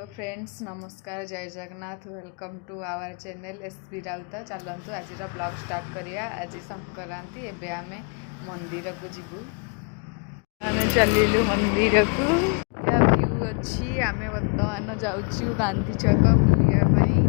Hello friends नमस्कार जय Jagannath welcome to our channel SB Raut चलतु आज ब्लॉग स्टार्ट करिया आज संक्रांति एबे आमे मंदिर को जीवु आमे चलिलु मंदिर को या व्यू अच्छी आमे वर्तमान जाउछु गांधी चौक बुलिया पई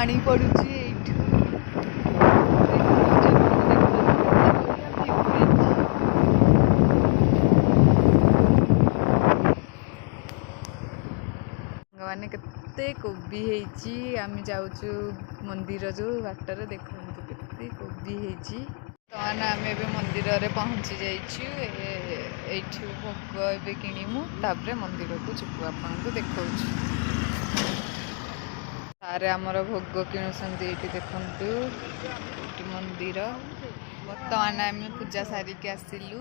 पानी पड़ुची मैंने केते कोबी हेची आमी जाउछु मंदिर जो बाटर देखंतु केते कोबी हेची तो आमे बे मंदिर रे पहुंची जाइछु एठु भोग एबे किनिमु तापरे मंदिर को जिवु आपन को देखौछु सारे आमर भोग किणुसंती एठी देखंतु एठी मंदिर वर्तमान आम पूजा सारिक आसिलु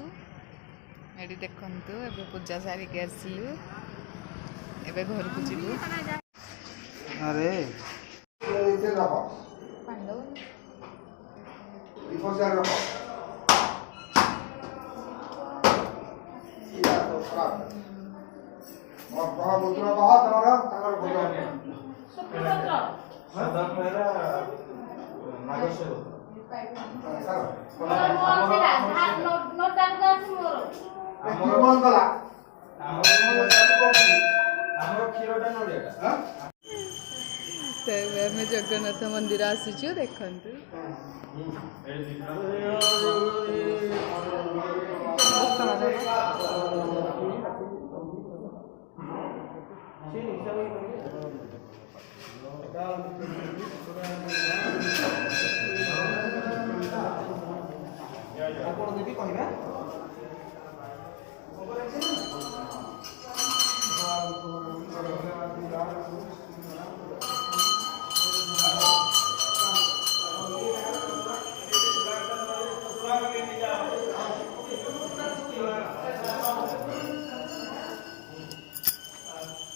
एठी देखंतु एबे पूजा सारिक आसिलु एबे घर को जिवु अरे इथे रखो पांडव इको से रखो इया तो खराब और कहा पुत्र कहा तमरा तंगर बोलो सदा मेरा नागेश जगन्नाथ मंदिर आसीचु देखंतु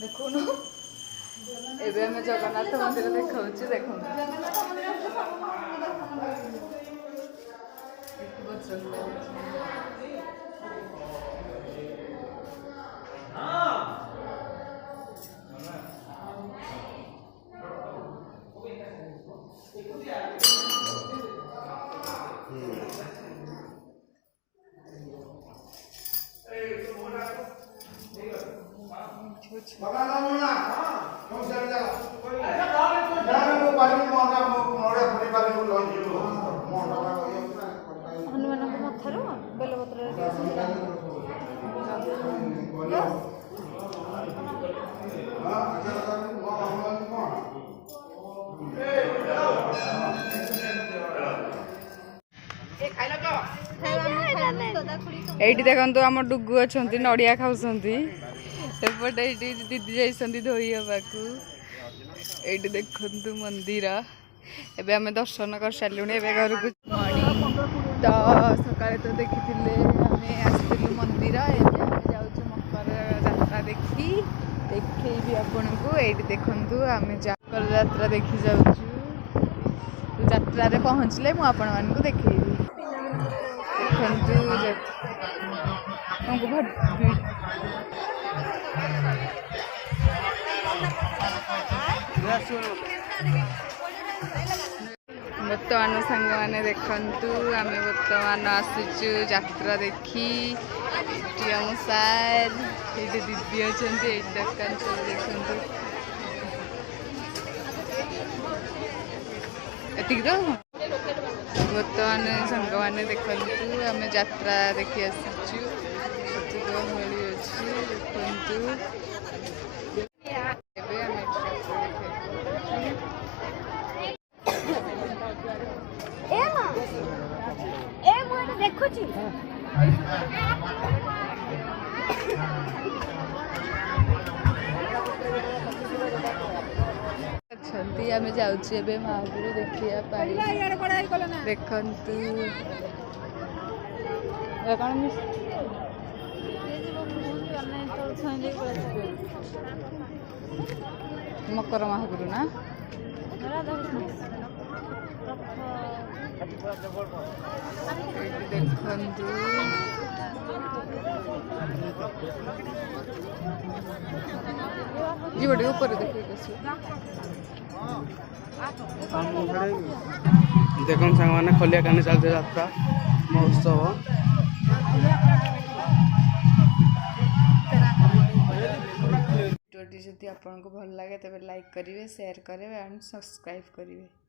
देखुन एबे हमें जगन्नाथ मंदिर देखाउछु देखो एठी देखंतु आम डुगु अछंती नड़िया खाउसंती एपटे एठी दीदी जाइसंती धोई हबाकू एठी देखंतु मंदिर एबे हमें दर्शन कर सारिलुनी एबे घर को तो सकाळे तो देखिथिले हमें आसिलु मंदिर एबे हमें जाउछु मकर यात्रा देखी देखैबी आपन को एठी देखंतु हमें मकर यात्रा देखि जाउछु यात्रा रे पहुंचले मु आपन मान को देखैबी देखंतु हमको बर्तमान सांग मैंने देखंतु आम बर्तमान आसीचु यात्रा देखी आम सार ये दीदी अच्छा दुकान सब देखु एति तो बर्तमान सांग मैंने देखंतु आम यात्रा देखी आसीचु गहली अच्छी देखंतु आम जाऊे महापुर देखिया पाड़ी देखंतु कौन मकर महापुर ना देखंतु जीवटी ऊपर देखिए देखो सांग मैंने खलिया कानी चलते यात्रा महोत्सव भिडियोटी जदि आपको भल लगे तेज लाइक करेंगे शेयर करेंगे एंड सब्सक्राइब करेंगे।